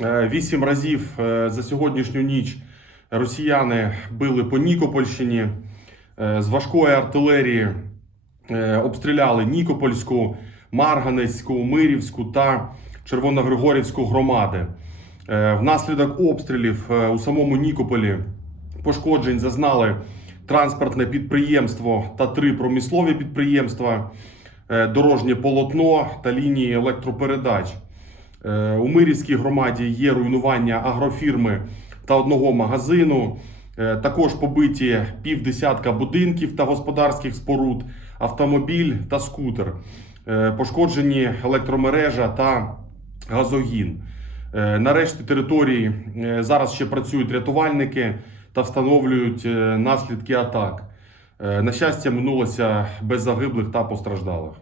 Е, Вісім разів е, за сьогоднішню ніч росіяни били по Нікопольщині Е, з важкої артилерії. Обстріляли Нікопольську, Марганецьку, Мирівську та Червоногригорівську громади. Внаслідок обстрілів у самому Нікополі пошкоджень зазнали транспортне підприємство та три промислові підприємства, дорожнє полотно та лінії електропередач. Е, У Мирівській громаді є руйнування агрофірми та одного магазину. Е, Також побиті півдесятка будинків та господарських споруд, автомобіль та скутер. Е, Пошкоджені електромережа та газогін. Е, На решті території зараз ще працюють рятувальники та встановлюють наслідки атак. На щастя, минулося без загиблих та постраждалих.